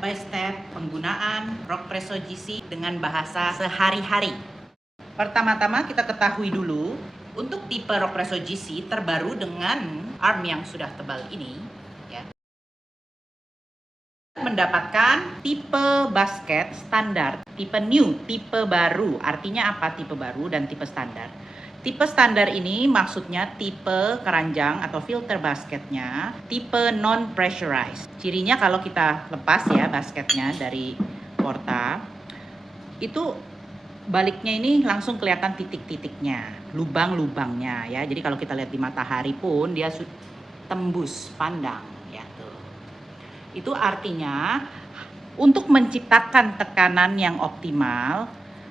by step penggunaan Rock Presso GC dengan bahasa sehari-hari. Pertama-tama kita ketahui dulu, untuk tipe Rock Presso GC terbaru dengan arm yang sudah tebal ini, ya, mendapatkan tipe basket standar, tipe new, tipe baru. Artinya apa tipe baru dan tipe standar? Tipe standar ini maksudnya tipe keranjang atau filter basketnya tipe non-pressurized. Cirinya kalau kita lepas ya basketnya dari porta, itu baliknya ini langsung kelihatan titik-titiknya, lubang-lubangnya ya. Jadi kalau kita lihat di matahari pun dia tembus pandang ya tuh. Itu artinya untuk menciptakan tekanan yang optimal,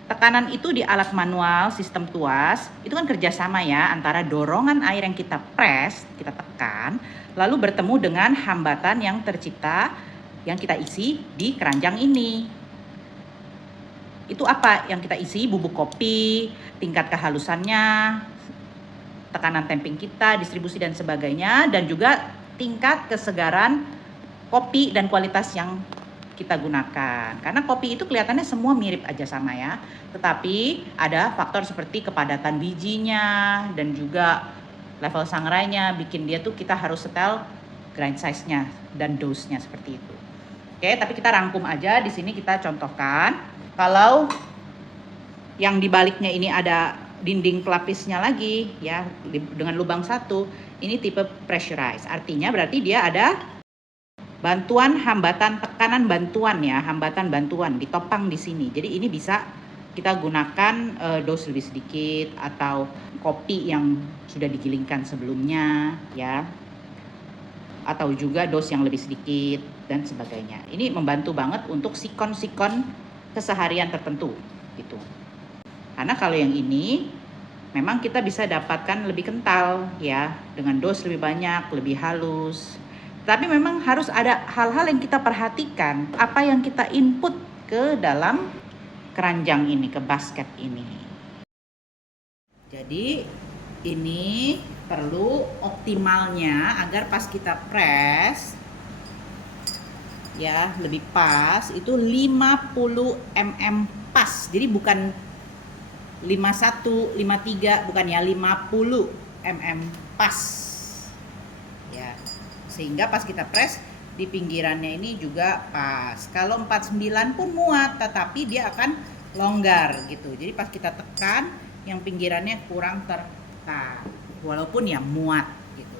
tekanan itu di alat manual sistem tuas itu kan kerjasama ya antara dorongan air yang kita press, kita tekan, lalu bertemu dengan hambatan yang tercipta yang kita isi di keranjang ini. Itu apa yang kita isi? Bubuk kopi, tingkat kehalusannya, tekanan tamping kita, distribusi dan sebagainya, dan juga tingkat kesegaran kopi dan kualitas yang kita gunakan. Karena kopi itu kelihatannya semua mirip aja sama ya, tetapi ada faktor seperti kepadatan bijinya dan juga level sangrainya bikin dia tuh kita harus setel grind size-nya dan dose-nya seperti itu. Oke, tapi kita rangkum aja di sini, kita contohkan. Kalau yang di baliknya ini ada dinding pelapisnya lagi ya dengan lubang satu, ini tipe pressurized. Artinya berarti dia ada bantuan hambatan tekanan bantuan ya, hambatan bantuan ditopang di sini. Jadi ini bisa kita gunakan dose lebih sedikit atau kopi yang sudah digilingkan sebelumnya ya, atau juga dose yang lebih sedikit dan sebagainya. Ini membantu banget untuk sikon-sikon keseharian tertentu gitu. Karena kalau yang ini memang kita bisa dapatkan lebih kental ya, dengan dose lebih banyak, lebih halus. Tapi memang harus ada hal-hal yang kita perhatikan, apa yang kita input ke dalam keranjang ini, ke basket ini. Jadi ini perlu optimalnya agar pas kita press ya lebih pas, itu 50 mm pas. Jadi bukan 51, 53, bukan ya, 50 mm pas. Ya. Sehingga pas kita press di pinggirannya ini juga pas. Kalau 49 pun muat, tetapi dia akan longgar gitu. Jadi pas kita tekan yang pinggirannya kurang tertekan, walaupun ya muat gitu.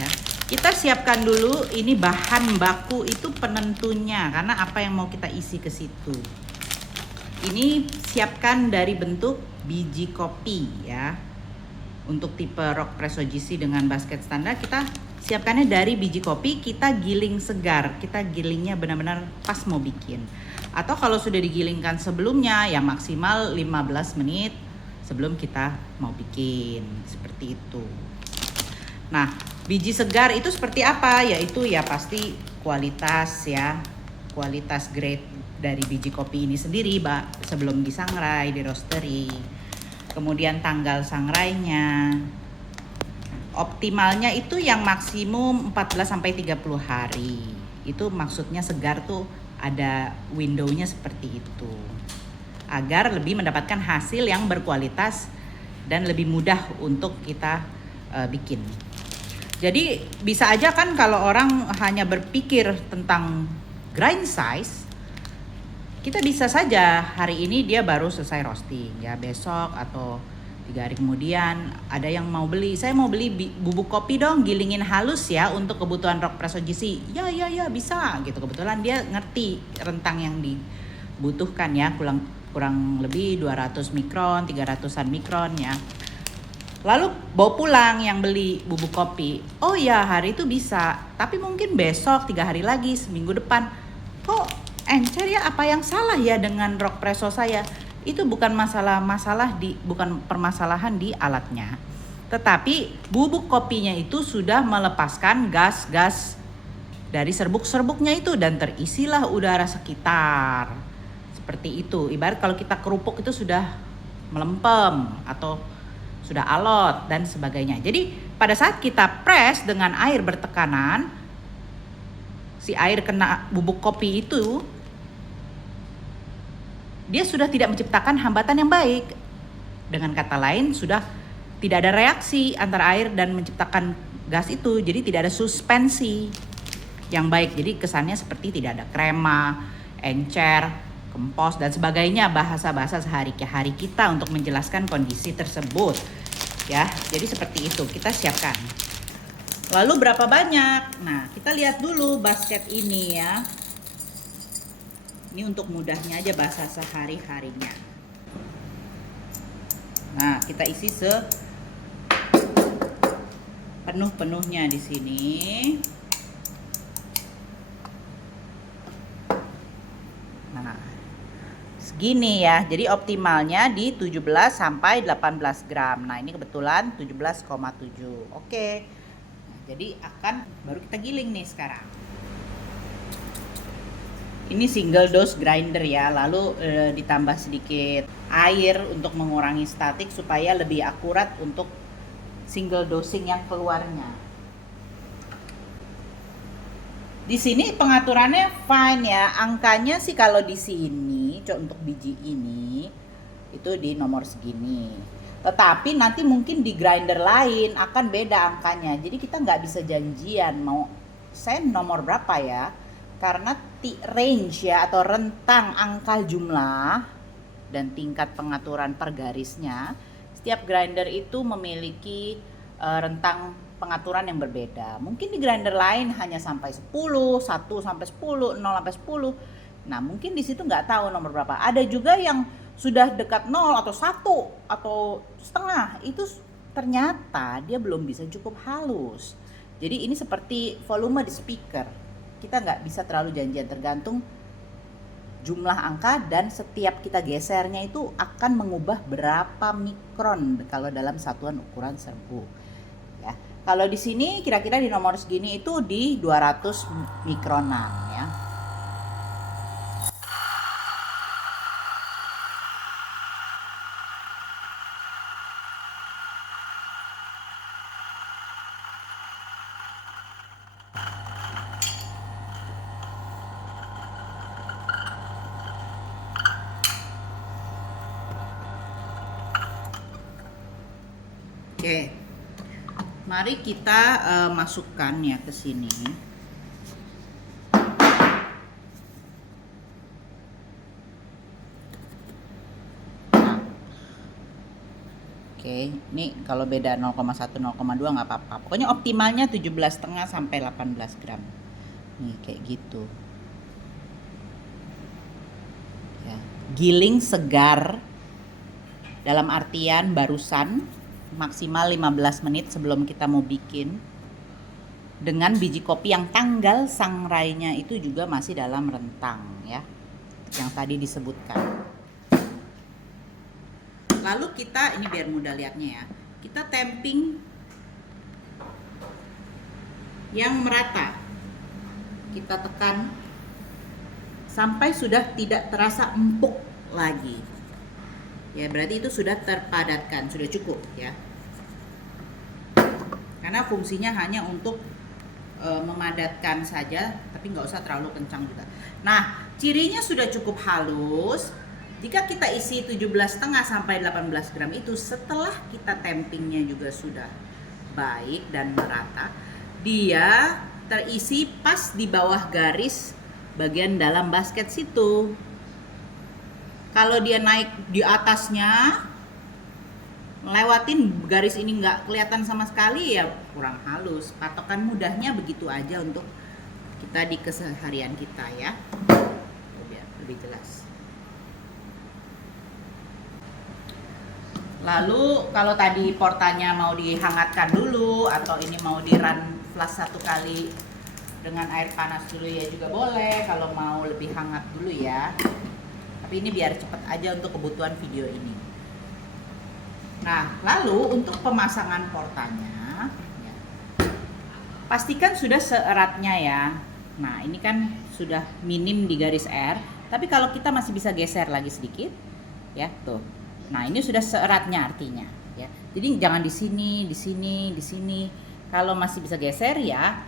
Ya. Kita siapkan dulu ini bahan baku itu penentunya, karena apa yang mau kita isi ke situ. Ini siapkan dari bentuk biji kopi ya. Untuk tipe Rock Presso GC dengan basket standar kita siapkannya dari biji kopi, kita giling segar, kita gilingnya benar-benar pas mau bikin. Atau kalau sudah digilingkan sebelumnya, ya maksimal 15 menit sebelum kita mau bikin, seperti itu. Nah, biji segar itu seperti apa? Yaitu ya pasti kualitas ya, kualitas grade dari biji kopi ini sendiri, sebelum disangrai, di roastery. Kemudian tanggal sangrainya. Optimalnya itu yang maksimum 14-30 hari. Itu maksudnya segar tuh ada window-nya seperti itu. Agar lebih mendapatkan hasil yang berkualitas dan lebih mudah untuk kita bikin. Jadi bisa aja kan kalau orang hanya berpikir tentang grind size, kita bisa saja hari ini dia baru selesai roasting ya, besok atau 3 hari kemudian ada yang mau beli, saya mau beli bubuk kopi dong, gilingin halus ya untuk kebutuhan Rock Presso GC. Ya bisa gitu, kebetulan dia ngerti rentang yang dibutuhkan ya, kurang lebih 200 mikron, 300-an mikron ya. Lalu bawa pulang yang beli bubuk kopi, oh ya hari itu bisa, tapi mungkin besok, 3 hari lagi, seminggu depan, kok encer ya, apa yang salah ya dengan Rock Presso saya? Itu bukan bukan permasalahan di alatnya, tetapi bubuk kopinya itu sudah melepaskan gas-gas dari serbuk-serbuknya itu dan terisilah udara sekitar. Seperti itu. Ibarat kalau kita kerupuk itu sudah melempem atau sudah alot dan sebagainya. Jadi pada saat kita press dengan air bertekanan, si air kena bubuk kopi itu, dia sudah tidak menciptakan hambatan yang baik. Dengan kata lain, sudah tidak ada reaksi antara air dan menciptakan gas itu, jadi tidak ada suspensi yang baik. Jadi kesannya seperti tidak ada krema, encer, kempos dan sebagainya, bahasa-bahasa sehari-hari kita untuk menjelaskan kondisi tersebut. Ya, jadi seperti itu kita siapkan. Lalu berapa banyak? Nah, kita lihat dulu basket ini ya. Ini untuk mudahnya aja bahasa sehari-harinya. Nah, kita isi penuh-penuhnya di sini. Nah, segini ya. Jadi optimalnya di 17 sampai 18 gram. Nah, ini kebetulan 17,7. Oke. Nah, jadi baru kita giling nih sekarang. Ini single dose grinder ya, lalu ditambah sedikit air untuk mengurangi statik supaya lebih akurat untuk single dosing yang keluarnya. Di sini pengaturannya fine ya, angkanya sih kalau di sini untuk biji ini itu di nomor segini. Tetapi nanti mungkin di grinder lain akan beda angkanya. Jadi kita nggak bisa janjian mau saya nomor berapa ya. Karena range ya atau rentang angka jumlah dan tingkat pengaturan per garisnya, setiap grinder itu memiliki rentang pengaturan yang berbeda. Mungkin di grinder lain hanya sampai 10, 1 sampai 10, 0 sampai 10. Nah, mungkin di situ nggak tahu nomor berapa. Ada juga yang sudah dekat 0 atau 1 atau setengah. Itu ternyata dia belum bisa cukup halus. Jadi ini seperti volume di speaker. Kita nggak bisa terlalu janjian, tergantung jumlah angka dan setiap kita gesernya itu akan mengubah berapa mikron kalau dalam satuan ukuran serbu. Ya, kalau di sini kira-kira di nomor segini itu di 200 mikronan ya. Oke, mari kita masukkan ya ke sini. Nah, oke, ini kalau beda 0,1 0,2 nggak apa-apa. Pokoknya optimalnya 17,5 sampai 18 gram. Nih kayak gitu. Ya, giling segar dalam artian barusan maksimal 15 menit sebelum kita mau bikin, dengan biji kopi yang tanggal sangrainya itu juga masih dalam rentang ya, yang tadi disebutkan. Lalu kita, ini biar mudah lihatnya ya, kita tamping yang merata, kita tekan sampai sudah tidak terasa empuk lagi. Ya, berarti itu sudah terpadatkan, sudah cukup ya. Karena fungsinya hanya untuk memadatkan saja, tapi nggak usah terlalu kencang juga. Nah, cirinya sudah cukup halus. Jika kita isi 17,5 sampai 18 gram itu, setelah kita tampingnya juga sudah baik dan merata, dia terisi pas di bawah garis bagian dalam basket situ. Kalau dia naik di atasnya, lewatin garis ini nggak kelihatan sama sekali, ya kurang halus. Patokan mudahnya begitu aja untuk kita di keseharian kita ya, biar lebih jelas. Lalu kalau tadi portanya mau dihangatkan dulu atau ini mau di run flash 1 kali dengan air panas dulu ya juga boleh, kalau mau lebih hangat dulu ya. Tapi ini biar cepet aja untuk kebutuhan video ini. Nah, lalu untuk pemasangan portanya ya, pastikan sudah seeratnya ya. Nah, ini kan sudah minim di garis R, tapi kalau kita masih bisa geser lagi sedikit ya, tuh. Nah, ini sudah seeratnya artinya ya. Jadi jangan di sini, di sini, di sini. Kalau masih bisa geser ya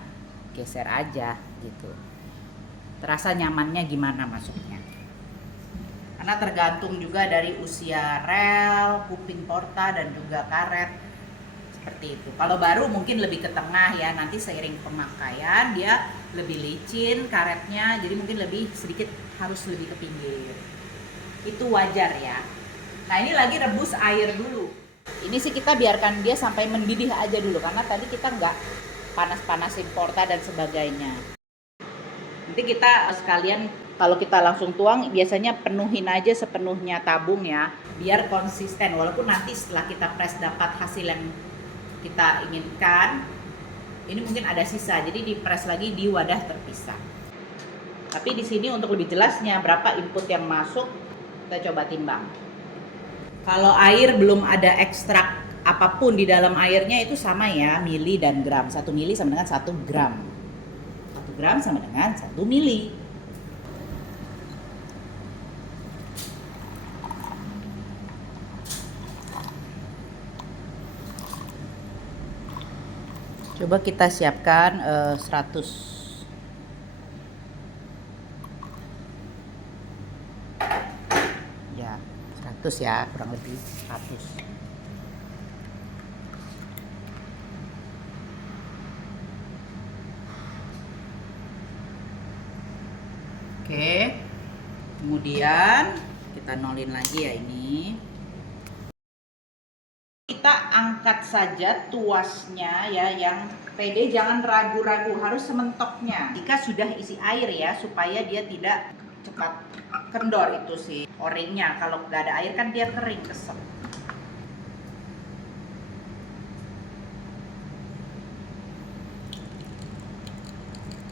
geser aja gitu. terasa nyamannya gimana masuknya. Karena tergantung juga dari usia rel, kuping porta, dan juga karet. Seperti itu. Kalau baru mungkin lebih ke tengah ya, nanti seiring pemakaian dia lebih licin karetnya, jadi mungkin lebih sedikit harus lebih ke pinggir. Itu wajar ya. Nah ini lagi rebus air dulu. Ini sih kita biarkan dia sampai mendidih aja dulu, karena tadi kita nggak panas-panasin porta dan sebagainya. Nanti kita sekalian kalau kita langsung tuang, biasanya penuhin aja sepenuhnya tabung ya, biar konsisten. Walaupun nanti setelah kita press dapat hasil yang kita inginkan, ini mungkin ada sisa, jadi di press lagi di wadah terpisah. Tapi di sini untuk lebih jelasnya berapa input yang masuk, kita coba timbang. Kalau air belum ada ekstrak apapun di dalam airnya, itu sama ya, mili dan gram. 1 mili sama dengan 1 gram. 1 gram sama dengan 1 mili. Coba kita siapkan 100. Ya, 100 ya, kurang lebih 100. Oke. Kemudian kita nolin lagi ya ini. Kita angkat saja tuasnya ya, yang pede, jangan ragu-ragu, harus sementoknya. Jika sudah isi air ya, supaya dia tidak cepat kendor itu sih o-ringnya. Kalau nggak ada air kan dia kering, kesep.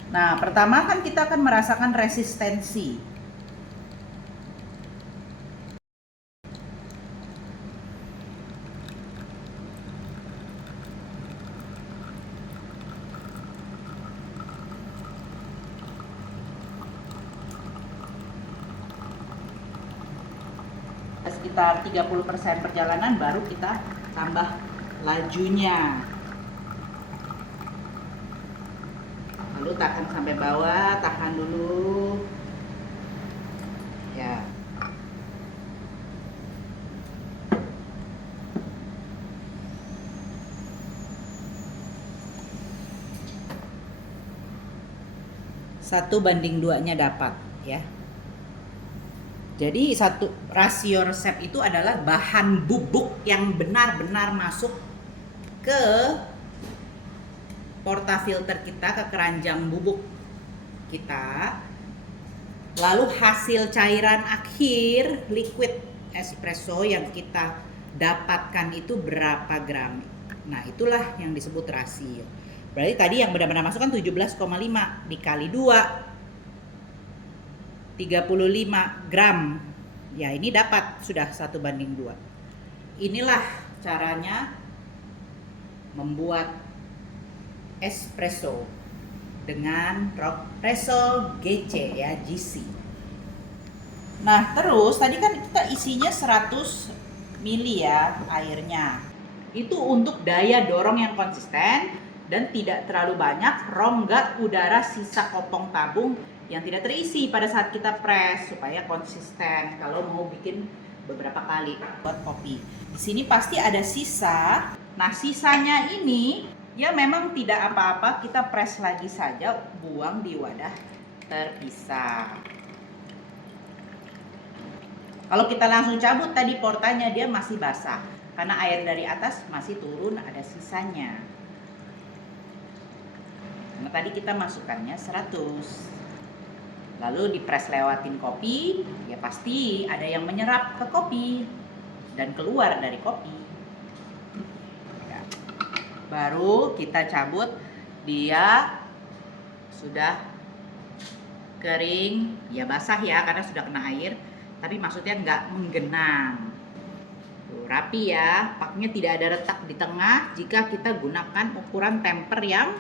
Nah, pertama kan kita akan merasakan resistensi. Sekitar 30% perjalanan baru kita tambah lajunya. Lalu tekan sampai bawah, tahan dulu. Ya. Satu banding 2-nya dapat ya. Jadi rasio resep itu adalah bahan bubuk yang benar-benar masuk ke portafilter kita, ke keranjang bubuk kita. Lalu hasil cairan akhir liquid espresso yang kita dapatkan itu berapa gram. Nah, itulah yang disebut rasio. Berarti tadi yang benar-benar masuk kan 17,5 dikali 2, 35 gram. Ya, ini dapat sudah 1 banding 2. Inilah caranya membuat espresso dengan Rockpresso GC ya, GC. Nah, terus tadi kan kita isinya 100 mili ya airnya. Itu untuk daya dorong yang konsisten dan tidak terlalu banyak rongga udara sisa kopong tabung yang tidak terisi pada saat kita press, supaya konsisten kalau mau bikin beberapa kali buat kopi. Di sini pasti ada sisa. Nah, sisanya ini ya memang tidak apa-apa, kita press lagi saja, buang di wadah terpisah. Kalau kita langsung cabut tadi portanya, dia masih basah karena air dari atas masih turun, ada sisanya. Karena tadi kita masukkannya 100. Lalu dipres lewatin kopi, ya pasti ada yang menyerap ke kopi dan keluar dari kopi. Ya. Baru kita cabut, dia sudah kering, ya basah ya karena sudah kena air, tapi maksudnya nggak menggenang. Tuh, rapi ya, paknya tidak ada retak di tengah jika kita gunakan ukuran temper yang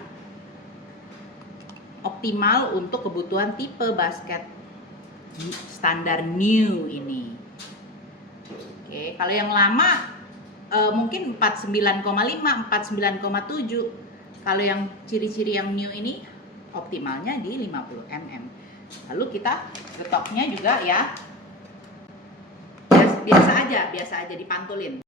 optimal untuk kebutuhan tipe basket standar new ini. Oke, kalau yang lama mungkin 49,5, 49,7. Kalau yang ciri-ciri yang new ini optimalnya di 50 mm. Lalu kita getoknya juga ya biasa aja dipantulin.